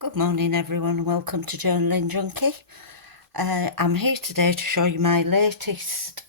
Good morning everyone, welcome to Journaling Junkie. I'm here today to show you my latest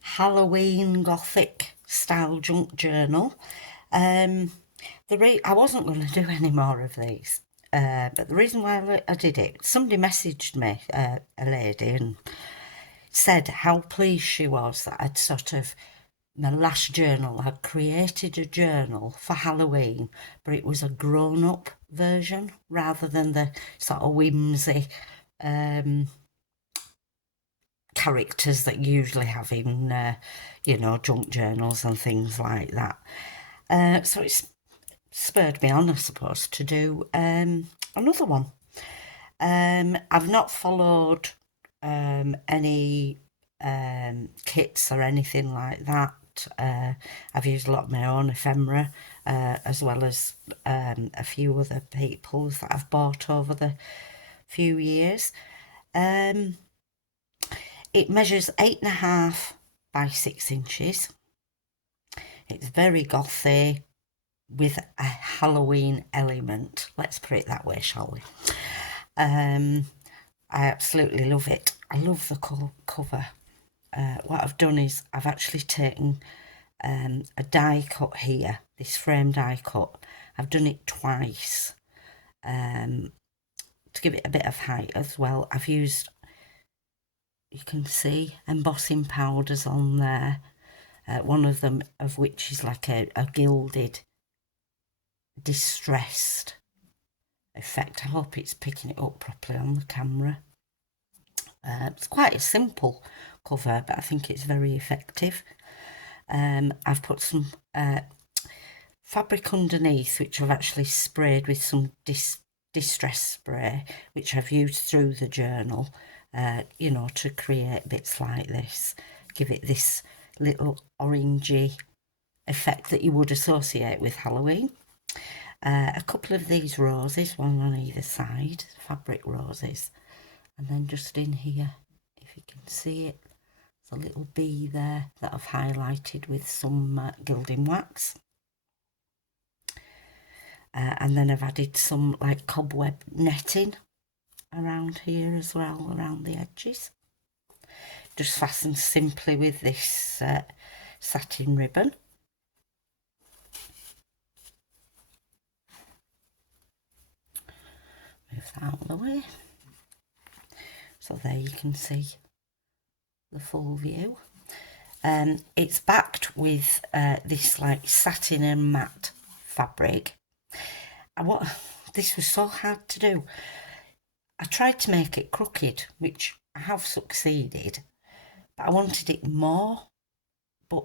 Halloween Gothic style junk journal. I wasn't going to do any more of these, but the reason why I did it, somebody messaged me, a lady, and said how pleased she was that I'd my last journal, I created a journal for Halloween, but it was a grown-up version rather than the sort of whimsy characters that you usually have in, junk journals and things like that. So it's spurred me on, I suppose, to do another one. I've not followed any kits or anything like that. I've used a lot of my own ephemera, as well as a few other people's that I've bought over the few years. It measures 8.5 by 6 inches. It's very gothy with a Halloween element. Let's put it that way, shall we? I absolutely love it. I love the cover. What I've done is I've actually taken a die cut here, this frame die cut. I've done it twice to give it a bit of height as well. I've used, you can see, embossing powders on there, one of them of which is like a gilded, distressed effect. I hope it's picking it up properly on the camera. It's quite a simple cover, but I think it's very effective. I've put some fabric underneath, which I've actually sprayed with some distress spray, which I've used through the journal, to create bits like this, give it this little orangey effect that you would associate with Halloween. A couple of these roses, one on either side, fabric roses. And then just in here, if you can see it, there's a little bee there that I've highlighted with some gilding wax. And then I've added some like cobweb netting around here as well, around the edges. Just fastened simply with this satin ribbon. Move that out of the way. So there you can see the full view. It's backed with this like satin and matte fabric. This was so hard to do. I tried to make it crooked, which I have succeeded, but I wanted it more, but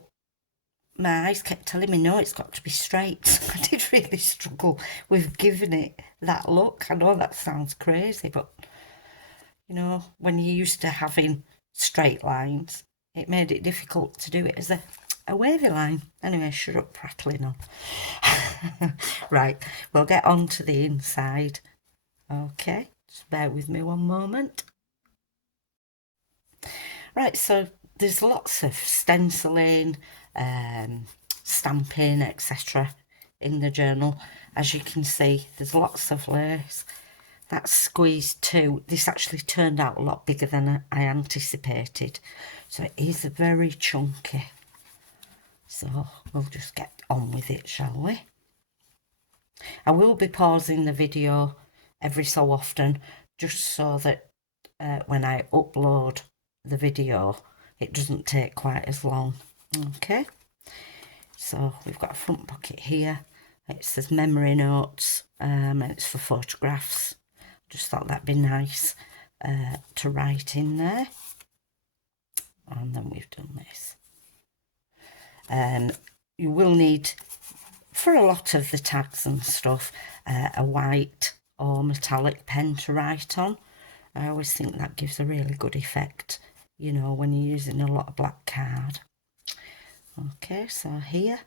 my eyes kept telling me, no, it's got to be straight. So I did really struggle with giving it that look. I know that sounds crazy, but when you're used to having straight lines, it made it difficult to do it as a wavy line. Anyway, shut up prattling on. Right, we'll get on to the inside. Okay, just bear with me one moment. Right, so there's lots of stenciling, stamping, etc. in the journal. As you can see, there's lots of lace. That's squeezed too. This actually turned out a lot bigger than I anticipated. So it is very chunky. So we'll just get on with it, shall we? I will be pausing the video every so often, just so that when I upload the video, it doesn't take quite as long. Okay, so we've got a front pocket here. It says memory notes, and it's for photographs. Just thought that'd be nice to write in there. And then we've done this. You will need, for a lot of the tags and stuff, a white or metallic pen to write on. I always think that gives a really good effect, when you're using a lot of black card. Okay, so here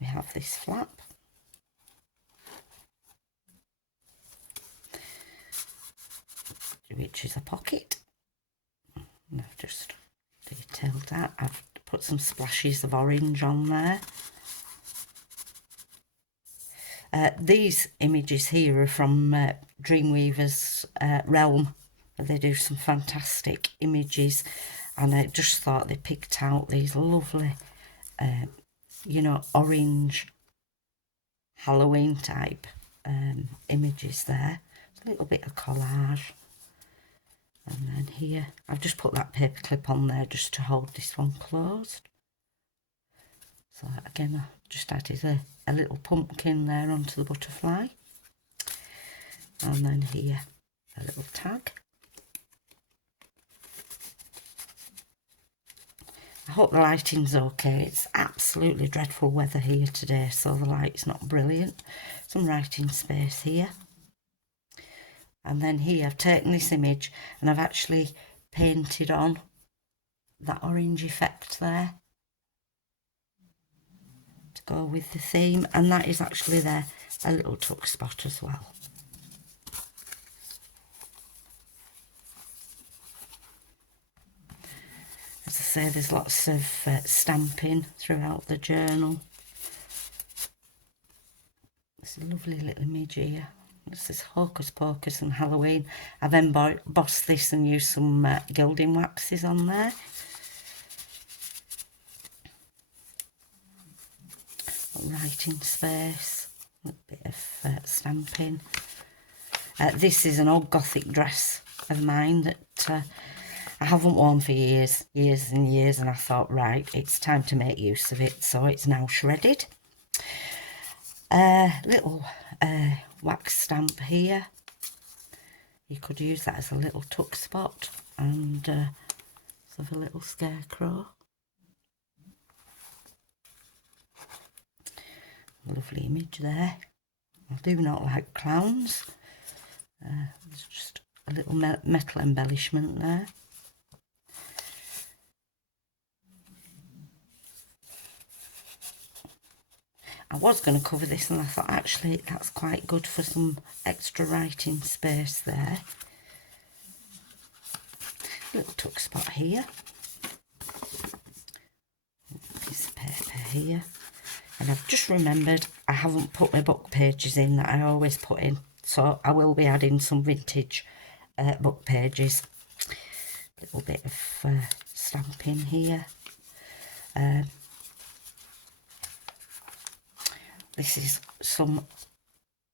we have this flap. Which is a pocket. And I've just detailed that. I've put some splashes of orange on there. These images here are from Dreamweaver's realm. They do some fantastic images, and I just thought they picked out these lovely, you know, orange Halloween type images there. A little bit of collage. And then here, I've just put that paper clip on there just to hold this one closed. So again, I just added a little pumpkin there onto the butterfly. And then here, a little tag. I hope the lighting's okay. It's absolutely dreadful weather here today, so the light's not brilliant. Some writing space here. And then here I've taken this image and I've actually painted on that orange effect there to go with the theme, and that is actually there a little tuck spot as well. As I say, there's lots of stamping throughout the journal. It's a lovely little image here. This is Hocus Pocus and Halloween. I've embossed this and used some gilding waxes on there. Writing space, a little bit of stamping. This is an old Gothic dress of mine that I haven't worn for years and years, and I thought, right, it's time to make use of it, so it's now shredded. Little wax stamp here. You could use that as a little tuck spot, and sort of a little scarecrow. Lovely image there. I do not like clowns. There's just a little metal embellishment there. I was going to cover this, and I thought actually that's quite good for some extra writing space there. Little tuck spot here. Piece of paper here. And I've just remembered I haven't put my book pages in that I always put in. So I will be adding some vintage book pages. A little bit of stamping here. This is some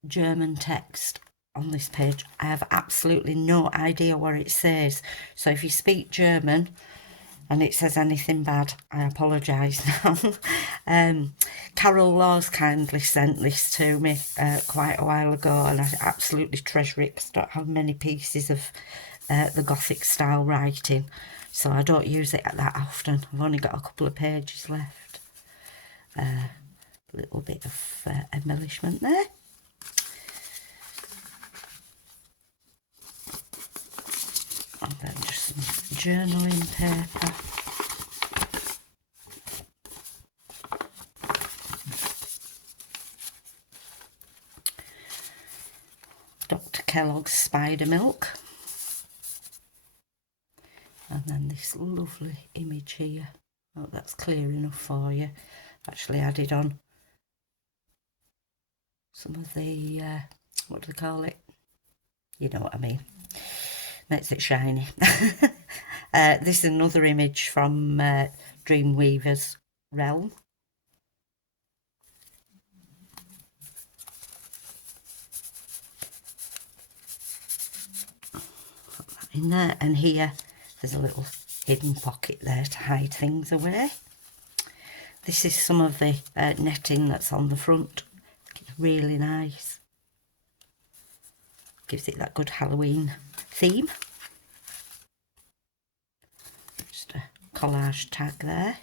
German text on this page. I have absolutely no idea what it says. So if you speak German and it says anything bad, I apologise now. Carol Laws kindly sent this to me quite a while ago, and I absolutely treasure it because I don't have many pieces of the Gothic style writing, so I don't use it that often. I've only got a couple of pages left. A little bit of embellishment there. And then just some journaling paper. Dr. Kellogg's Spider Milk. And then this lovely image here. I hope that's clear enough for you. Actually added on some of the, what do they call it? You know what I mean. Makes it shiny. This is another image from Dreamweaver's realm. Put that in there, and here there's a little hidden pocket there to hide things away. This is some of the netting that's on the front. It's really nice. Gives it that good Halloween theme. Just a collage tag there.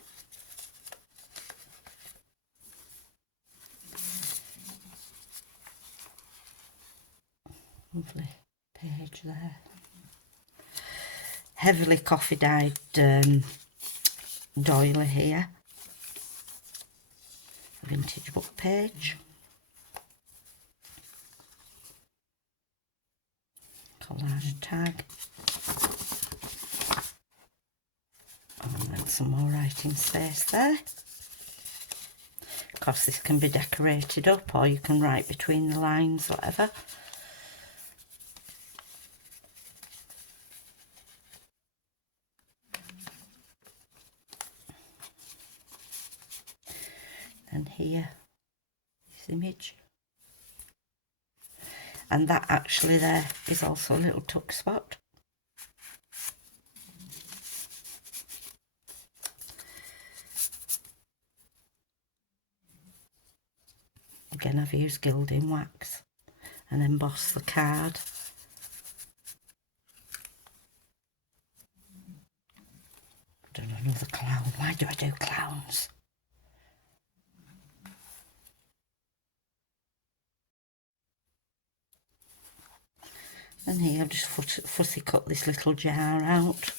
Lovely page there. Heavily coffee dyed doily here. A vintage book page. Collage tag. And then some more writing space there. course this can be decorated up, or you can write between the lines, whatever. And here, this image. And that actually there is also a little tuck spot. Again, I've used gilding wax and embossed the card. I've done another clown. Why do I do clowns? And here I've just fussy cut this little jar out.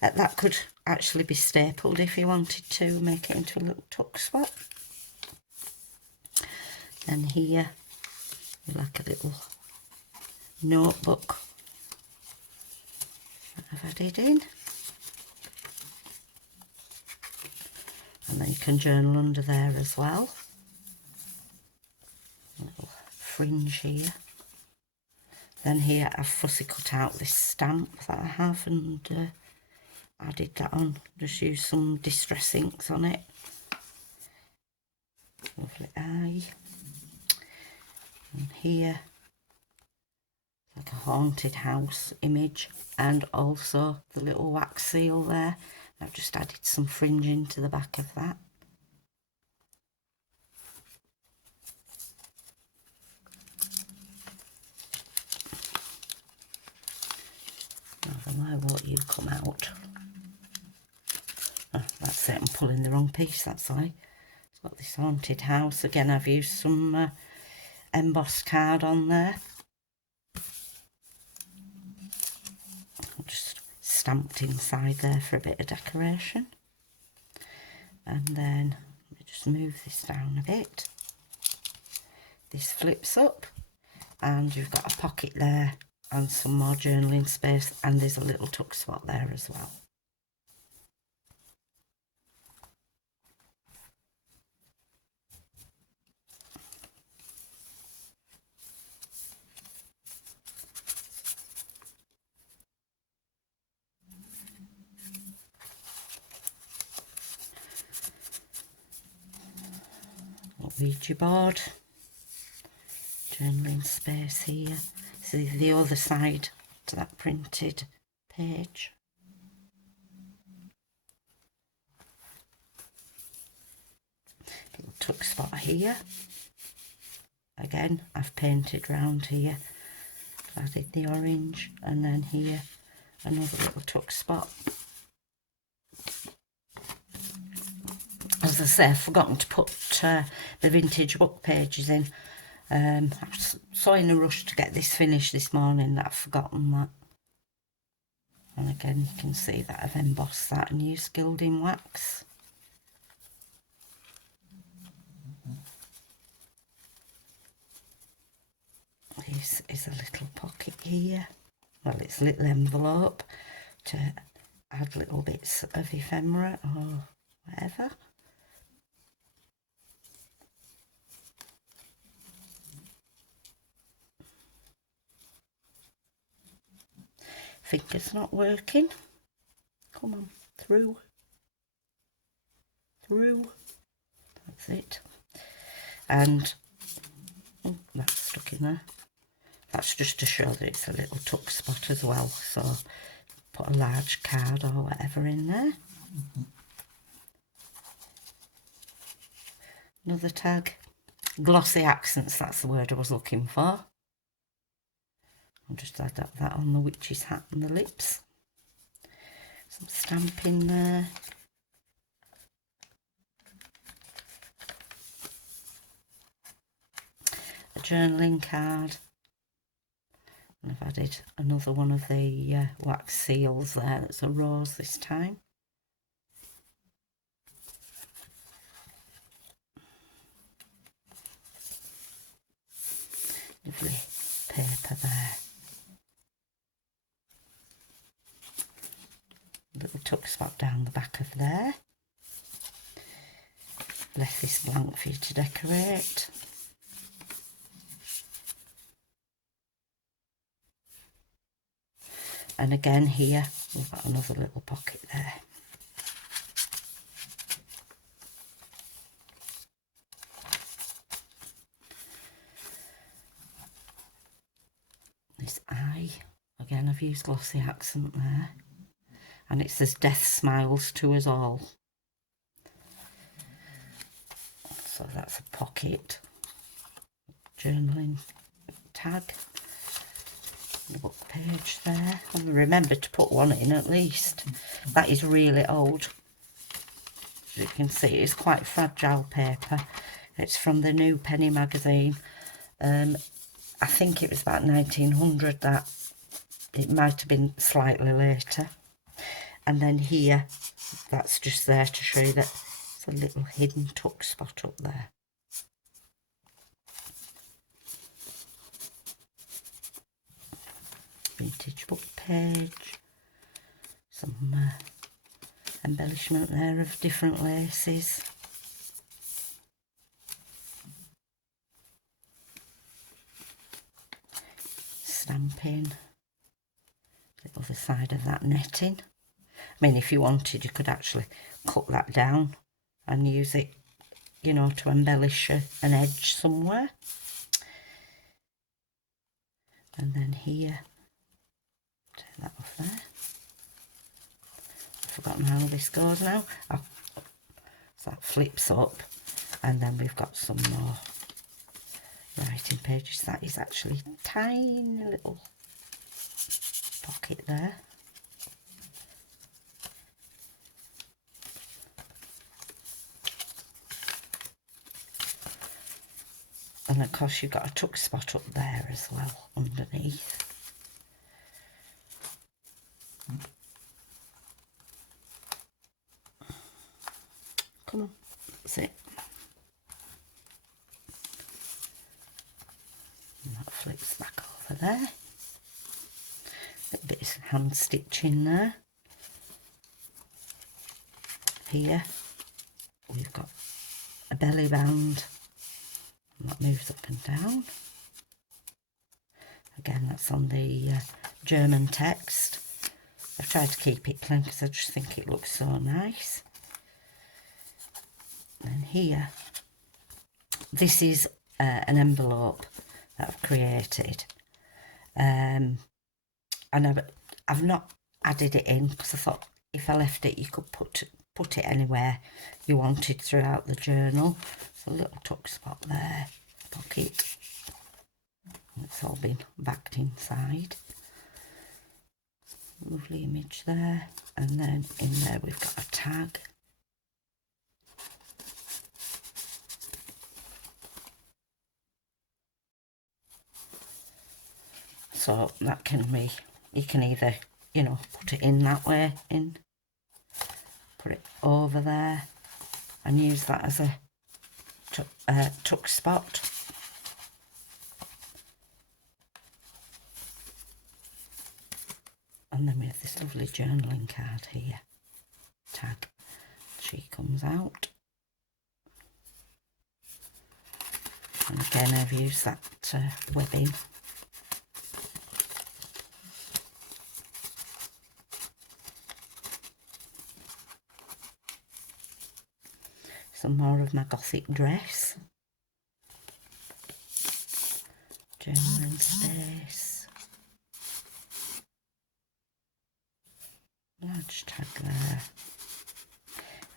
That could actually be stapled if you wanted to, make it into a little tuck spot. And here, like a little notebook that I've added in. And then you can journal under there as well. A little fringe here. Then here I've fussy cut out this stamp that I have and added that on. Just use some distress inks on it. Lovely eye. And here, like a haunted house image, and also the little wax seal there. I've just added some fringe into the back of that. Now then, why won't you come out? Oh, that's it, I'm pulling the wrong piece, that's why. It's got this haunted house. Again, I've used some embossed card on there. Just stamped inside there for a bit of decoration. And then let me just move this down a bit. This flips up and you've got a pocket there and some more journaling space, and there's a little tuck spot there as well. Ouija board, journaling space here. See the other side to that printed page. Little tuck spot here. Again, I've painted round here. Added the orange, and then here another little tuck spot. As I say, I've forgotten to put the vintage book pages in. I was so in a rush to get this finished this morning that I've forgotten that. And again, you can see that I've embossed that and used gilding wax. This is a little pocket here. Well, it's a little envelope to add little bits of ephemera or whatever. Finger's not working. Come on, through. That's it. And oh, that's stuck in there. That's just to show that it's a little tuck spot as well. So put a large card or whatever in there. Another tag. Glossy accents, that's the word I was looking for. I'll just add that on the witch's hat and the lips. Some stamping there. A journaling card. And I've added another one of the wax seals there. That's a rose this time. Lovely paper there. Little tuck spot down the back of there. left this blank for you to decorate. And again here, we've got another little pocket there. This eye, again I've used glossy accent there. And it says death smiles to us all. So that's a pocket. Journaling tag. The book page there. And remember to put one in at least. That is really old. As you can see, it's quite fragile paper. It's from the New Penny magazine. I think it was about 1900 that. It might have been slightly later. And then here, that's just there to show you that it's a little hidden tuck spot up there. Vintage book page. Some embellishment there of different laces. Stamping. The other side of that netting. I mean, if you wanted, you could actually cut that down and use it, you know, to embellish an edge somewhere. And then here, take that off there. I've forgotten how this goes now. Oh, so that flips up, and then we've got some more writing pages. That is actually a tiny little pocket there. And of course you've got a tuck spot up there as well, underneath. Come on, that's it. And that flips back over there. A little bit of hand stitching there. Here we've got a belly band. That moves up and down. Again, that's on the German text. I've tried to keep it plain because I just think it looks so nice. And here, this is an envelope that I've created. And I've not added it in because I thought if I left it, you could put it anywhere you wanted throughout the journal. So a little tuck spot there, pocket. It's all been backed inside. Lovely image there. And then in there we've got a tag. So that can be, you can either, you know, put it in that way, put it over there and use that as a tuck spot. And then we have this lovely journaling card here. Tag. She comes out. And again I've used that webbing. Some more of my Gothic dress. Journaling space. Large tag there.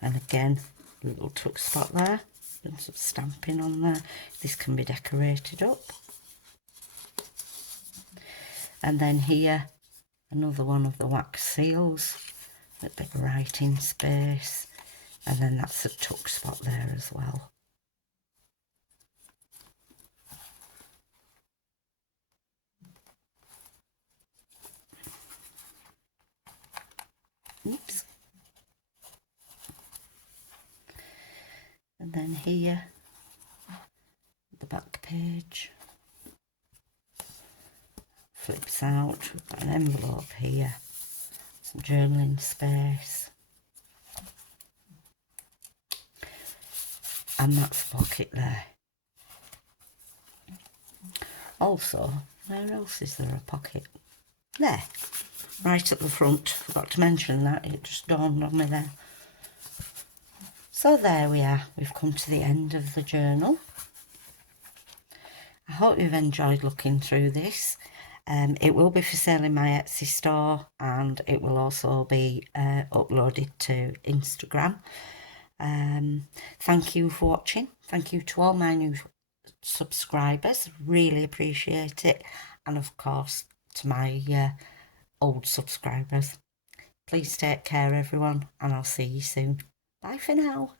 And again, a little tuck spot there. And some stamping on there. This can be decorated up. And then here, another one of the wax seals. A bit of writing space. And then that's a tuck spot there as well. Oops. And then here, the back page flips out. We've got an envelope here, some journaling space. and that's a pocket there. Also, where else is there a pocket? There, right at the front. Forgot to mention that, it just dawned on me there. So there we are, we've come to the end of the journal. I hope you've enjoyed looking through this. It will be for sale in my Etsy store, and it will also be uploaded to Instagram. Thank you for watching. Thank you to all my new subscribers, really appreciate it, and of course to my old subscribers. Please take care everyone, and I'll see you soon. Bye for now.